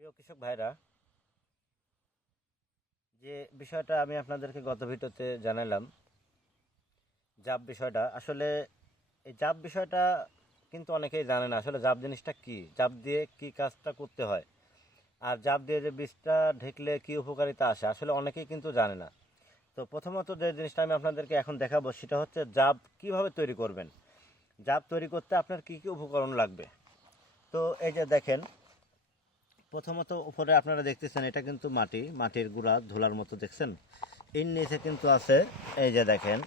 প্রিয় কৃষক ভাইরা, যে বিষয়টা আমি আপনাদেরকে গত ভিডিওতে জানালাম, জাব বিষয়টা, আসলে এই জাব বিষয়টা কিন্তু অনেকেই জানে না। আসলে জাব জিনিসটা কি, জাব দিয়ে কি কাজটা করতে হয়, আর জাব দিয়ে যে বীজটা ঢেকলে কি উপকারিতা আসে, আসলে অনেকেই কিন্তু জানে না। তো প্রথমত যে জিনিসটা আমি আপনাদেরকে এখন দেখাবো সেটা হচ্ছে জাব কিভাবে তৈরি করবেন। জাব তৈরি করতে আপনার কি কি উপকরণ লাগবে। তো এই যে দেখেন, প্রথমত উপরে আপনারা দেখতেছেন এটা কিন্তু মাটির গুঁড়া ধুলার মতো দেখছেন। এর নিচে কিন্তু আছে, এই যে দেখেন,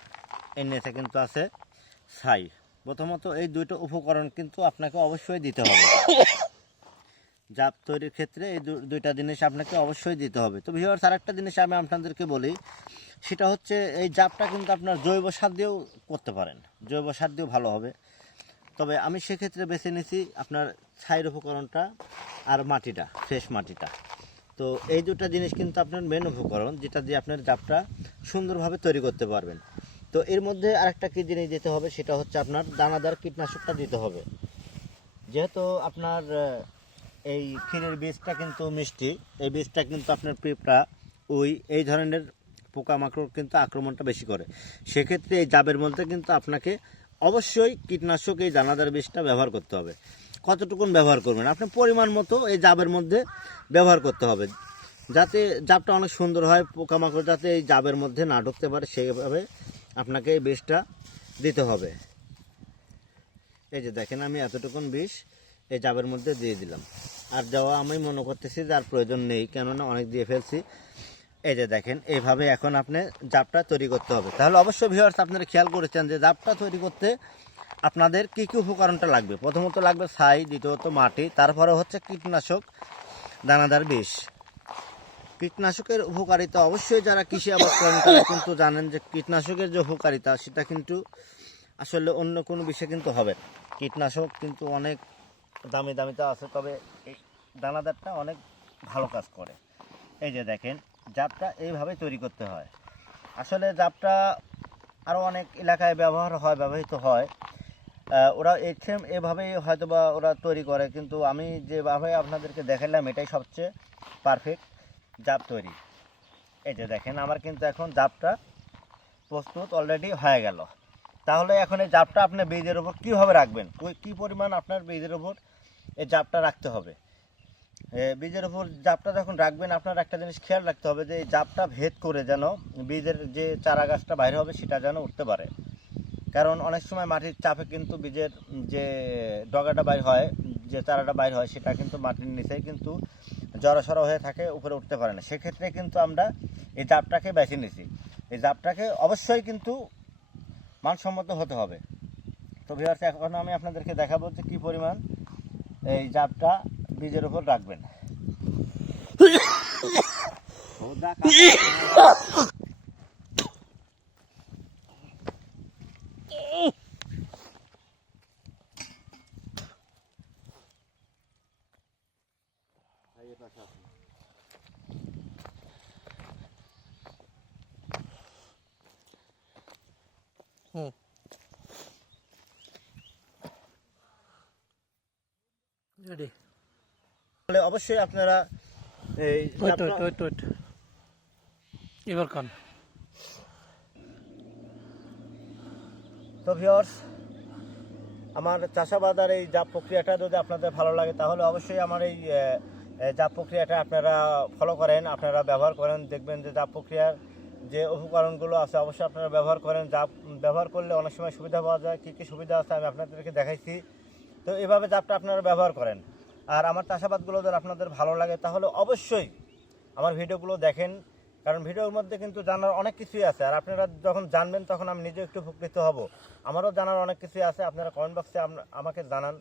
এর নিচে কিন্তু আছে ছাই। প্রথমত এই দুইটা উপকরণ কিন্তু আপনাকে অবশ্যই দিতে হবে। জাব তৈরির ক্ষেত্রে এই দুইটা জিনিস আপনাকে অবশ্যই দিতে হবে। তো ভিউয়ার্স, আরেকটা জিনিস আমি আপনাদেরকে বলি, সেটা হচ্ছে এই জাবটা কিন্তু আপনার জৈব সার দিয়েও করতে পারেন, জৈব সার দিয়েও ভালো হবে। তবে আমি সেক্ষেত্রে বেছে নিয়েছি আপনার ছাইয়ের উপকরণটা আর মাটিটা, ফ্রেশ মাটিটা। তো এই দুটো জিনিস কিন্তু আপনার মেন উপকরণ, যেটা দিয়ে আপনার জাবটা সুন্দরভাবে তৈরি করতে পারবেন। তো এর মধ্যে আরেকটা কি জিনিস দিতে হবে, সেটা হচ্ছে আপনার দানাদার কীটনাশকটা দিতে হবে। যেহেতু আপনার এই ক্ষীরের বীজটা কিন্তু মিষ্টি, এই বীজটা কিন্তু আপনার পিঁপড়া, এই ধরনের পোকামাকড় কিন্তু আক্রমণটা বেশি করে। সেক্ষেত্রে এই জাবের মধ্যে কিন্তু আপনাকে অবশ্যই কীটনাশক এই দানাদার বীজটা ব্যবহার করতে হবে। কতটুকুন ব্যবহার করবেন, আপনি পরিমাণ মতো এই জাবের মধ্যে ব্যবহার করতে হবে, যাতে জাবটা অনেক সুন্দর হয়, পোকামাকড় যাতে এই জাবের মধ্যে না ঢুকতে পারে, সেইভাবে আপনাকে এই বীজটা দিতে হবে। এই যে দেখেন, আমি এতটুকুন বিষ এই জাবের মধ্যে দিয়ে দিলাম। আর দেওয়া আমি মনে করতেছি যে আর প্রয়োজন নেই, কেননা অনেক দিয়ে ফেলছি। এই যে দেখেন, এইভাবে এখন আপনি জাবটা তৈরি করতে হবে। তাহলে অবশ্যই ভিউয়ার্স, আপনারা খেয়াল করেছেন যে জাবটা তৈরি করতে আপনাদের কী কী উপকরণটা লাগবে। প্রথমত লাগবে ছাই, দ্বিতীয়ত মাটি, তারপরে হচ্ছে কীটনাশক, দানাদার বিষ। কীটনাশকের উপকারিতা অবশ্যই যারা কৃষি আবাদ করেন তারা কিন্তু জানেন যে কীটনাশকের যে উপকারিতা সেটা কিন্তু আসলে অন্য কোনো বিষয়ে কিন্তু হবে। কীটনাশক কিন্তু অনেক দামিটা আছে, তবে এই দানাদারটা অনেক ভালো কাজ করে। এই যে দেখেন, জাবটা এইভাবে তৈরি করতে হয়। আসলে জাবটা আরও অনেক এলাকায় ব্যবহৃত হয়। ওরা এভাবেই হয়তো বা ওরা তৈরি করে, কিন্তু আমি যেভাবে আপনাদেরকে দেখালাম এটাই সবচেয়ে পারফেক্ট জাব তৈরি। এই যে দেখেন, আমার কিন্তু এখন জাবটা প্রস্তুত অলরেডি হয়ে গেল। তাহলে এখন এই জাবটা আপনার বীজের ওপর কীভাবে রাখবেন, কী পরিমাণ আপনার বীজের ওপর এই জাবটা রাখতে হবে। বীজের ওপর জাবটা যখন রাখবেন, আপনার একটা জিনিস খেয়াল রাখতে হবে যে এই জাবটা ভেদ করে যেন বীজের যে চারা গাছটা বাইরে হবে সেটা যেন উঠতে পারে। কারণ অনেক সময় মাটির চাপে কিন্তু বীজের যে ডগাটা বাইর হয়, যে চারাটা বাইর হয়, সেটা কিন্তু মাটির নিচেই কিন্তু জড়সড় হয়ে থাকে, উপরে উঠতে পারে না। সেক্ষেত্রে কিন্তু আমরা এই জাবটাকে বেছে নিছি। এই জাবটাকে অবশ্যই কিন্তু মানসম্মত হতে হবে। তো ভিউয়ার্স, এখন আমি আপনাদেরকে দেখাবো যে কী পরিমাণ এই জাবটা বীজের উপর রাখবেন। রেডি। তাহলে অবশ্যই আপনারা এই ওয়েট এবার কান। তো ভিউয়ার্স, আমার চাষাবাদ আর এই জাব প্রক্রিয়াটা যদি আপনাদের ভালো লাগে তাহলে অবশ্যই আমার এই জাব প্রক্রিয়াটা আপনারা ফলো করেন, আপনারা ব্যবহার করেন। দেখবেন যে জাব প্রক্রিয়ার যে উপকরণগুলো আছে অবশ্যই আপনারা ব্যবহার করেন। জাব ব্যবহার করলে অনেক সময় সুবিধা পাওয়া যায়। কী কী সুবিধা আছে আমি আপনাদেরকে দেখাইছি। তো এভাবে জাবটা আপনারা ব্যবহার করেন। আর আমার চাষাবাদগুলো যদি আপনাদের ভালো লাগে তাহলে অবশ্যই আমার ভিডিওগুলো দেখেন, কারণ ভিডিওর মধ্যে কিন্তু জানার অনেক কিছুই আছে। আর আপনারা যখন জানবেন তখন আমি নিজে একটু উপকৃত হব। আমারও জানার অনেক কিছুই আছে। আপনারা কমেন্ট বক্সে আমাকে জানান।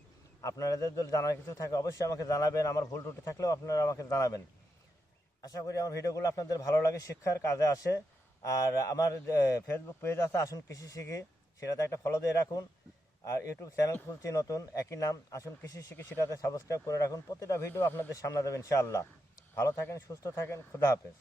আপনাদের যদি জানার কিছু থাকে অবশ্যই আমাকে জানাবেন। আমার ভুল ত্রুটি থাকলেও আপনারা আমাকে জানাবেন। আশা করি আমার ভিডিওগুলো আপনাদের ভালো লাগে, শিক্ষার কাজে আসে। আর আমার ফেসবুক পেজ আছে আসুন কৃষি শিখি, সেটাতে একটা ফলো দিয়ে রাখুন। আর ইউটিউব চ্যানেল খুলছি নতুন, একই নাম, আসুন কৃষি শিখি, সেটাতে সাবস্ক্রাইব করে রাখুন। প্রতিটা ভিডিও আপনাদের সামনে দেবেন ইনশাআল্লাহ। ভালো থাকেন, সুস্থ থাকেন, খুদা হাফেজ।